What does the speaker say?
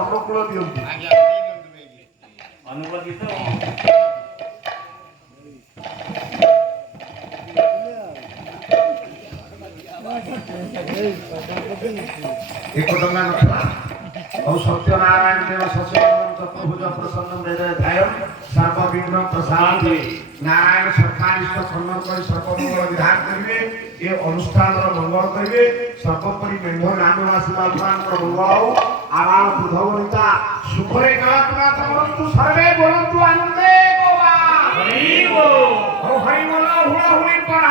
अनुकूल दियंती अनुवादित एक टंका नथला और सत्यनारायण देव सचिवानंद चतुर्भुज प्रसन्न मेरे ध्यान सर्वविघ्न प्रशांति नारायण सरकारिष्ट सम्मान कर सर्वमंगल विधान करिवे ये अनुष्ठान मंगल करिवे सर्वोपरि मेढ नामवासी बाबुरान मंगल आवाल बुधवनिता सुखरे गणनाथ करंतु सर्वे बोलंतु आनंदे गोवा हरि बोल हुड़ा हुड़ी पर